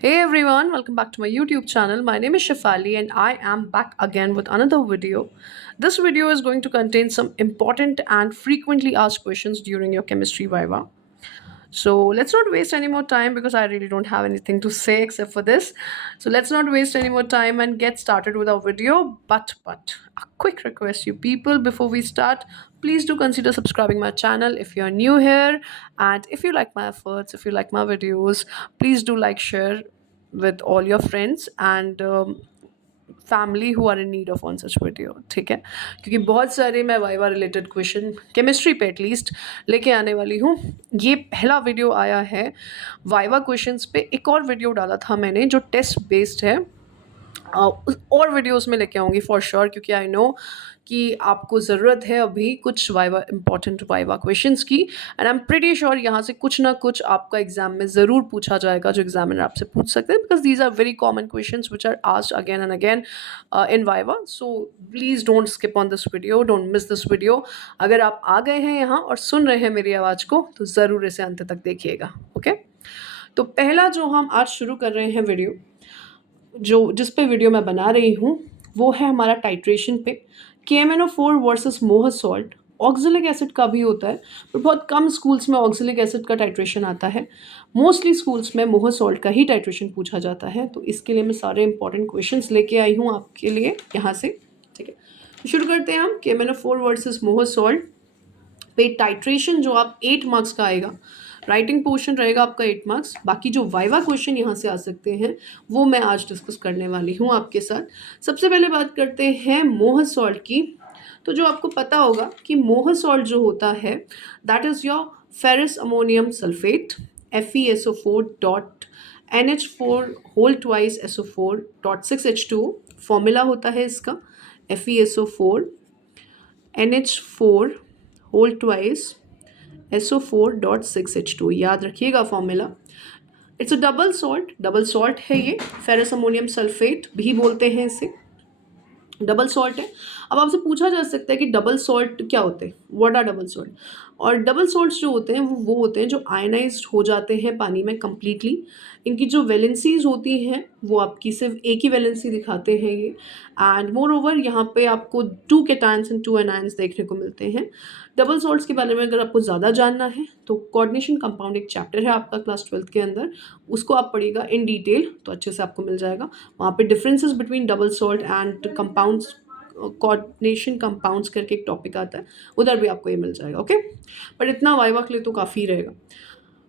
Hey everyone, welcome back to my YouTube channel. My name is Shafali and I am back again with another video. This video is going to contain some important and frequently asked questions during your chemistry viva. So let's not waste any more time because I really don't have anything to say except for this. So let's not waste any more time and get started with our video. But a quick request, you people, before we start, please do consider subscribing my channel if you're new here, and if you like my efforts, if you like my videos, please do like, share with all your friends and family who are in need of one such video, ठीक है? क्योंकि बहुत सारे मैं viva related question chemistry पे at least लेके आने वाली हूँ। ये पहला वीडियो आया है वाइवा क्वेश्चंस पे। एक और वीडियो डाला था मैंने जो टेस्ट बेस्ड है, और वीडियोस में लेके आऊँगी फॉर श्योर, क्योंकि आई नो कि आपको ज़रूरत है अभी कुछ वाइवा इंपॉर्टेंट वाइवा क्वेश्चंस की, and I am pretty sure यहाँ से कुछ ना कुछ आपका एग्जाम में ज़रूर पूछा जाएगा जो एग्जामिनर आपसे पूछ सकते हैं, because these are very common questions which are asked again and again in viva. So please don't skip on this video, don't miss this video. अगर आप आ गए हैं यहाँ और सुन रहे हैं मेरी आवाज़ को तो ज़रूर इसे अंत तक देखिएगा, ओके? तो पहला जो हम आज शुरू कर रहे हैं वीडियो, जिस पे वीडियो मैं बना रही हूँ, वो है हमारा टाइट्रेशन पे। KMnO4 वर्सेस मोह सॉल्ट। ऑक्जेलिक एसिड का भी होता है, पर बहुत कम स्कूल्स में ऑक्जेलिक एसिड का टाइट्रेशन आता है। मोस्टली स्कूल्स में मोह सॉल्ट का ही टाइट्रेशन पूछा जाता है। तो इसके लिए मैं सारे इंपॉर्टेंट क्वेश्चंस लेके आई हूँ आपके लिए यहाँ से, ठीक है? तो शुरू करते हैं हम। KMnO4 वर्सेस मोह सॉल्ट पे टाइट्रेशन जो आप 8 मार्क्स का आएगा, राइटिंग पोर्शन रहेगा आपका 8 मार्क्स। बाकी जो वाइवा क्वेश्चन यहाँ से आ सकते हैं वो मैं आज डिस्कस करने वाली हूँ आपके साथ। सबसे पहले बात करते हैं मोह सॉल्ट की। तो जो आपको पता होगा कि मोह सॉल्ट जो होता है that is your ferrous ammonium sulphate, FeSO4 dot NH4 whole twice SO4 dot 6H2 formula होता है इसका। FeSO4 NH4 whole twice SO4.6H2, याद रखिएगा formula. It's a double salt है ये। फेरस अमोनियम सल्फेट भी बोलते हैं इसे, डबल सॉल्ट है। अब आपसे पूछा जा सकता है कि डबल सॉल्ट क्या होते हैं, व्हाट आर डबल सॉल्ट? और डबल सॉल्ट्स जो होते हैं वो होते हैं जो आयनाइज्ड हो जाते हैं पानी में कम्प्लीटली। इनकी जो वैलेंसीज होती हैं वो आपकी सिर्फ एक ही वैलेंसी दिखाते हैं ये, एंड मोर ओवर यहाँ पे आपको 2 कैटायंस एंड 2 एनायंस देखने को मिलते हैं। डबल सॉल्ट्स के बारे में अगर आपको ज़्यादा जानना है तो कोऑर्डिनेशन कंपाउंड एक चैप्टर है आपका क्लास 12th के अंदर, उसको आप पढ़िएगा इन डिटेल तो अच्छे से आपको मिल जाएगा। वहाँ पे differences between double salt and compounds, coordination compounds करके एक टॉपिक आता है, उधर भी आपको ये मिल जाएगा, ओके? बट इतना वाइवा के लिए तो काफ़ी रहेगा।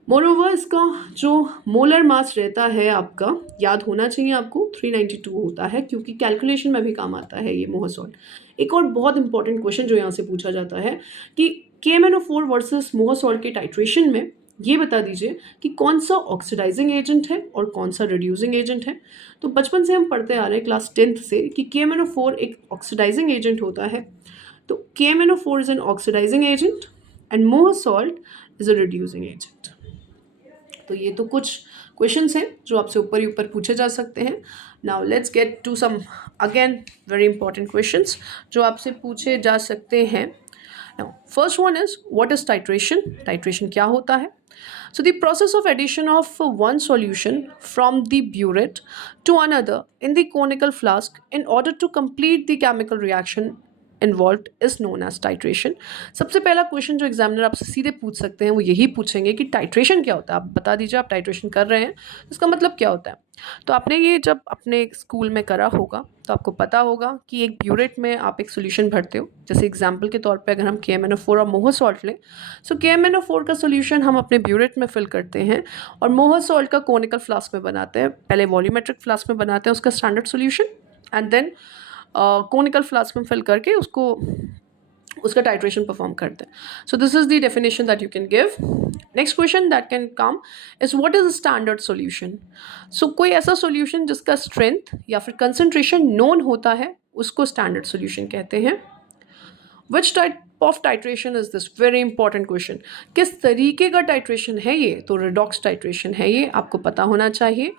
मोरोवर इसका जो मोलर मास रहता है आपका, याद होना चाहिए आपको, 392 होता है, क्योंकि कैलकुलेशन में भी काम आता है ये मोह सॉल्ट। एक और बहुत इंपॉर्टेंट क्वेश्चन जो यहाँ से पूछा जाता है कि KMnO4 वर्सेस मोह सॉल्ट के टाइट्रेशन में ये बता दीजिए कि कौन सा ऑक्सीडाइजिंग एजेंट है और कौन सा रिड्यूसिंग एजेंट है। तो बचपन से हम पढ़ते आ रहे हैं क्लास 10th से कि KMnO4 एक ऑक्सीडाइजिंग एजेंट होता है। तो KMnO4 is an oxidising agent and Mohr salt is a reducing agent. तो ये तो कुछ क्वेश्चंस हैं जो आपसे ऊपर ही ऊपर पूछे जा सकते हैं। Now let's get to some again very important questions जो आपसे पूछे जा सकते हैं। Now first one is what is titration? Titration क्या होता है? So the process of addition of one solution from the burette to another in the conical flask in order to complete the chemical reaction involve is known as titration. सबसे पहला question जो examiner आपसे सीधे पूछ सकते हैं वो यही पूछेंगे कि टाइट्रेशन क्या होता है। आप बता दीजिए आप टाइट्रेशन कर रहे हैं, इसका मतलब क्या होता है? तो आपने ये जब अपने स्कूल में करा होगा तो आपको पता होगा कि एक ब्यूरेट में आप एक सोल्यूशन भरते हो। जैसे एग्जाम्पल के तौर पे अगर हम KMnO4 और मोह सॉल्ट लें, सो KMnO4 का सोल्यूशन हम अपने ब्यूरेट में फिल करते हैं और मोह सॉल्ट का कोनिकल फ्लास्क में बनाते हैं। पहले वॉल्यूमेट्रिक फ्लास्क में बनाते हैं उसका standard solution, and then conical flask में फिल करके उसका टाइट्रेशन परफॉर्म करते हैं। So this is the definition that you can give. Next question that can come is what is standard solution? सो कोई ऐसा सॉल्यूशन जिसका स्ट्रेंथ या फिर कंसंट्रेशन नोन होता है उसको स्टैंडर्ड सॉल्यूशन कहते हैं। Which type of titration is this? Very important question. किस तरीके का टाइट्रेशन है ये? तो रिडॉक्स टाइट्रेशन है ये, आपको पता होना चाहिए।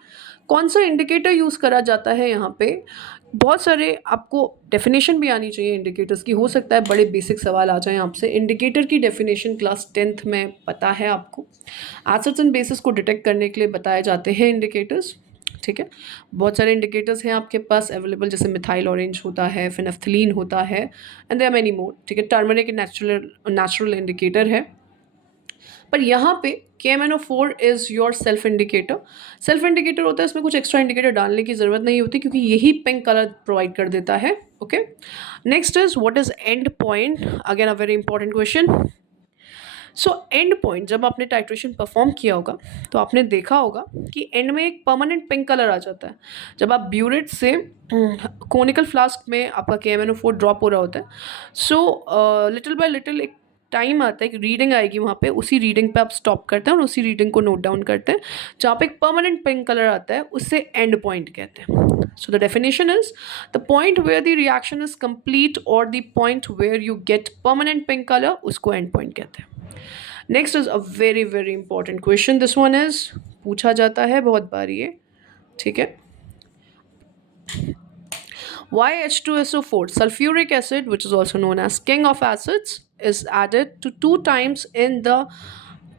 कौन सा इंडिकेटर यूज़ करा जाता है यहाँ पे? बहुत सारे आपको डेफिनेशन भी आनी चाहिए इंडिकेटर्स की। हो सकता है बड़े बेसिक सवाल आ जाएं आपसे। इंडिकेटर की डेफिनेशन क्लास 10th में पता है आपको। एसिड्स एंड बेसिस को डिटेक्ट करने के लिए बताए जाते हैं इंडिकेटर्स। ठीक है। बहुत सारे इंडिकेटर्स हैं आपके पास अवेलेबल, जैसे मिथाइल ऑरेंज होता है, फिनेफ्थलीन होता है, and there are many more, ठीक है। टर्मरिक नेचुरल इंडिकेटर है, पर यहाँ पे KMNO4 is your self indicator. Self indicator होता है, इसमें कुछ एक्स्ट्रा इंडिकेटर डालने की ज़रूरत नहीं होती क्योंकि यही पिंक कलर प्रोवाइड कर देता है। Okay, next is what is and point, again a very important question. So and point, जब आपने टाइट्रेशन परफॉर्म किया होगा तो आपने देखा होगा कि एंड में एक परमानेंट पिंक कलर आ जाता है। जब आप ब्यूरेट से कोनिकल फ्लास्क में आपका KMNO4 ड्रॉप हो रहा होता है, सो लिटिल बाय लिटिल एक टाइम आता है, एक रीडिंग आएगी वहाँ पे, उसी रीडिंग पे आप स्टॉप करते हैं और उसी रीडिंग को नोट डाउन करते हैं। जहाँ पे एक परमानेंट पिंक कलर आता है उससे एंड पॉइंट कहते हैं। So the definition is the point where the reaction is complete और the point where you get permanent pink colour, उसको एंड पॉइंट कहते हैं। Next is a very very important question, this one is पूछा जाता है बहुत बार ये, ठीक है। Why H2SO4 sulfuric acid, which is also known as king of acids, is added to 2 times in the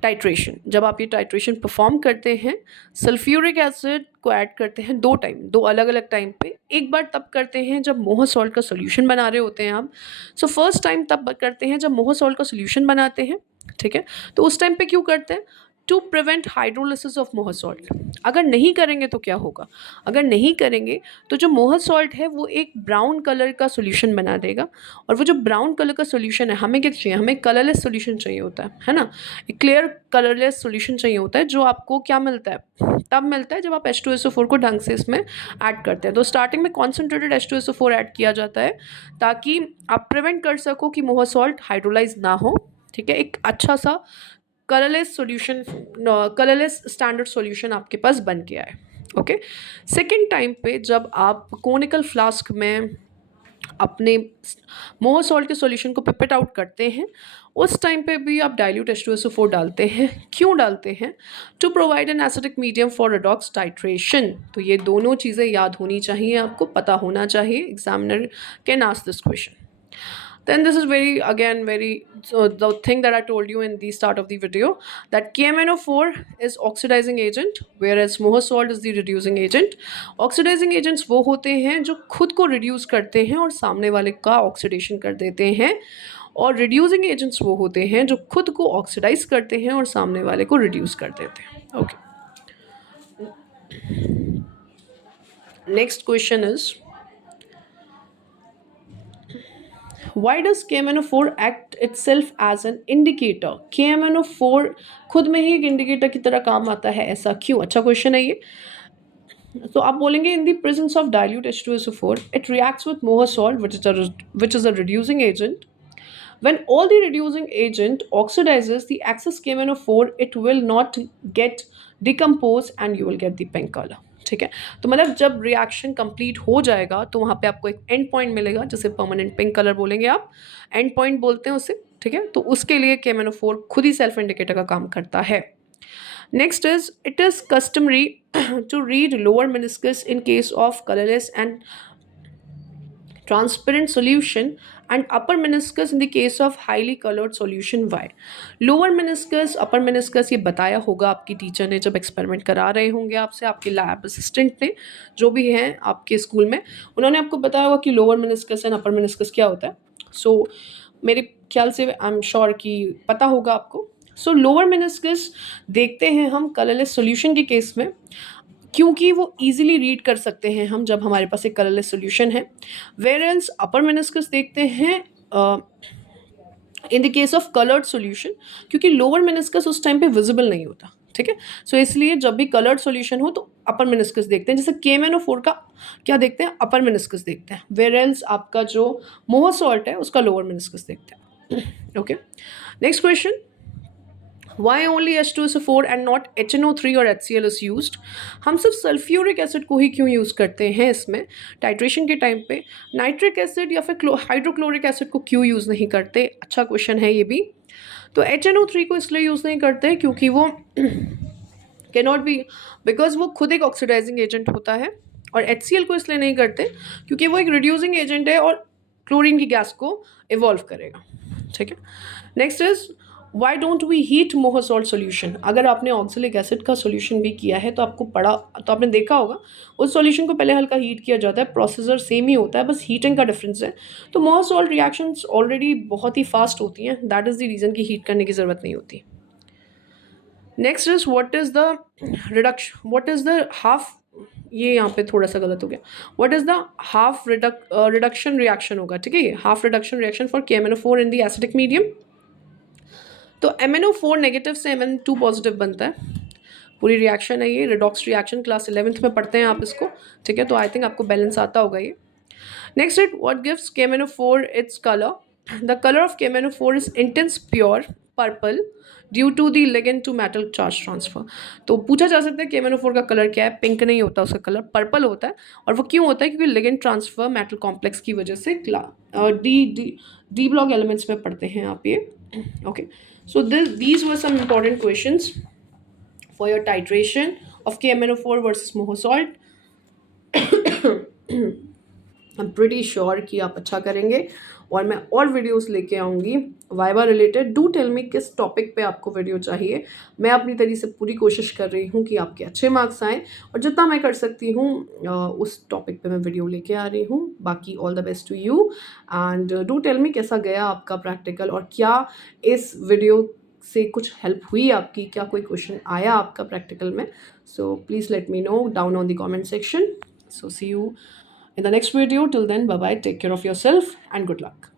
titration. जब आप ये टाइट्रेशन परफॉर्म करते हैं, सल्फ्यूरिक एसिड को ऐड करते हैं 2 टाइम, 2 अलग अलग टाइम पे। एक बार तब करते हैं जब मोह सॉल्ट का सोल्यूशन बना रहे होते हैं आप। सो फर्स्ट टाइम तब करते हैं जब मोह सॉल्ट का सोल्यूशन बनाते हैं, ठीक है। तो उस टाइम पे क्यों करते हैं? टू प्रिवेंट हाइड्रोलिसिस ऑफ मोह सॉल्ट। अगर नहीं करेंगे तो क्या होगा? अगर नहीं करेंगे तो जो मोह सॉल्ट है वो एक ब्राउन कलर का सोल्यूशन बना देगा, और वो जो ब्राउन कलर का सोल्यूशन है, हमें क्या चाहिए? हमें कलरलेस सोल्यूशन चाहिए होता है ना। एक क्लियर कलरलेस सोल्यूशन चाहिए होता है, जो आपको क्या मिलता है? तब मिलता है जब आप H2SO4 को ढंग से इसमें ऐड करते हैं। तो स्टार्टिंग में कॉन्सेंट्रेटेड H2SO4 ऐड किया जाता है ताकि आप प्रिवेंट कर सको कि मोह सॉल्ट हाइड्रोलाइज ना हो, ठीक है। एक अच्छा सा colourless solution, colourless standard solution आपके पास बन के आए। ओके, सेकेंड टाइम पे जब आप कोनिकल फ्लास्क में अपने मोह सॉल्ट के सॉल्यूशन को पिपेट आउट करते हैं, उस टाइम पे भी आप डाइल्यूट H2SO4 डालते हैं। क्यों डालते हैं? To provide an acidic medium for redox titration. तो ये दोनों चीज़ें याद होनी चाहिए, आपको पता होना चाहिए। Examiner can ask this question. Then this is very again very, so the thing that I told you in the start of the video, that KMNO4 is oxidizing agent whereas मोह salt is the reducing agent. Oxidizing agents वो होते हैं जो खुद को reduce करते हैं और सामने वाले का oxidation कर देते हैं, और reducing agents वो होते हैं जो खुद को oxidize करते हैं और सामने वाले को reduce कर देते हैं। Okay. Next question is, why does KMNO4 act itself as an indicator? KMNO4 खुद में ही एक इंडिकेटर की तरह काम आता है, ऐसा क्यों? अच्छा क्वेश्चन है ये। तो आप बोलेंगे in the presence of dilute H2SO4 it reacts with मोह salt which is a reducing agent. When all the reducing agent oxidizes the excess KMNO4 it will not get decomposed and you will get the pink color, ठीक है। तो मतलब जब reaction complete हो जाएगा तो वहाँ पे आपको एक एंड पॉइंट मिलेगा, जिसे परमानेंट पिंक कलर बोलेंगे आप, एंड पॉइंट बोलते हैं उसे, ठीक है। तो उसके लिए KMNO4 खुद ही सेल्फ इंडिकेटर का काम करता है। Next is, it is customary to read lower meniscus in case of colourless and transparent solution and upper meniscus in the case of highly colored solution. Why? Lower meniscus, upper meniscus ये बताया होगा आपकी teacher ने जब experiment करा रहे होंगे आपसे, आपके लैब असिस्टेंट ने, जो भी हैं आपके स्कूल में, उन्होंने आपको बताया होगा कि lower meniscus and upper meniscus क्या होता है। सो मेरे ख्याल से आई एम श्योर कि पता होगा आपको। सो लोअर मेनिस्कस देखते हैं हम कलरलेस सॉल्यूशन के केस में, क्योंकि वो इजीली रीड कर सकते हैं हम जब हमारे पास एक कलरलेस सॉल्यूशन है। वेयरएल्स अपर मेनिस्कस देखते हैं in the case of coloured solution, क्योंकि लोअर मेनिस्कस उस टाइम पे विजिबल नहीं होता, ठीक है। सो इसलिए जब भी कलर्ड सॉल्यूशन हो तो अपर मेनिस्कस देखते हैं। जैसे KMNO4 का क्या देखते हैं? अपर मेनिस्कस देखते हैं। वेयरएल्स आपका जो मोह सॉल्ट है उसका लोअर मेनिस्कस देखते हैं। Okay, next question, Why only H2SO4 and not HNO3 और HCl is used? हम सिर्फ सल्फ्यूरिक एसिड को ही क्यों यूज़ करते हैं इसमें टाइट्रेशन के टाइम पे? नाइट्रिक एसिड या फिर हाइड्रोक्लोरिक एसिड को क्यों यूज़ नहीं करते? अच्छा क्वेश्चन है ये भी। तो HNO3 को इसलिए यूज़ नहीं करते क्योंकि वो कैन नॉट बी, बिकॉज वो खुद एक ऑक्सीडाइजिंग एजेंट होता है, और HCl को इसलिए नहीं करते क्योंकि वो एक रिड्यूसिंग एजेंट है और क्लोरीन की गैस को इवॉल्व करेगा, ठीक है। Next is, why don't we heat Mohr salt solution? अगर आपने ऑक्जेलिक एसिड का सोल्यूशन भी किया है तो आपको पढ़ा, तो आपने देखा होगा उस सोल्यूशन को पहले हल्का हीट किया जाता है, प्रोसीजर सेम ही होता है, बस हीटिंग का डिफरेंस है। तो मोह सॉल्ट रिएक्शंस ऑलरेडी बहुत ही फास्ट होती हैं, दैट इज़ द रीज़न कि हीट करने की ज़रूरत नहीं होती। Next is what is the reduction, what is the half, ये यहाँ पे थोड़ा सा गलत हो गया, what is the half reduction reaction होगा, ठीक है, ये half reduction reaction for KMnO4 in the acidic medium. तो MnO4 नेगेटिव से Mn2 पॉजिटिव बनता है, पूरी रिएक्शन है ये, रिडॉक्स रिएक्शन, क्लास 11th में पढ़ते हैं आप इसको, ठीक है, तो आई थिंक आपको बैलेंस आता होगा ये। Next it, what gives KMnO4 its color? The color of KMnO4 is intense pure purple due to the ligand to metal charge transfer. तो पूछा जा सकता है KMnO4 का कलर क्या है? पिंक नहीं होता, उसका कलर पर्पल होता है। और वो क्यों होता है? क्योंकि लिगेंड ट्रांसफर मेटल कॉम्प्लेक्स की वजह से डी ब्लॉक एलिमेंट्स में पढ़ते हैं आप ये। Okay, so these were some important questions for your titration of KMnO4 versus Mohr salt. I am pretty sure कि आप अच्छा करेंगे, और मैं और वीडियोस लेके आऊँगी viva related. Do tell me किस टॉपिक पे आपको वीडियो चाहिए, मैं अपनी तरीके से पूरी कोशिश कर रही हूँ कि आपके अच्छे मार्क्स आएँ, और जितना मैं कर सकती हूँ उस टॉपिक पे मैं वीडियो लेके आ रही हूँ। बाकी all the best to you, and do tell me कैसा गया आपका प्रैक्टिकल, और क्या इस वीडियो से कुछ हेल्प हुई आपकी, क्या कोई क्वेश्चन आया आपका प्रैक्टिकल में। So please let me know down on the comment section. So see you in the next video. Till then, bye bye, take care of yourself, and good luck.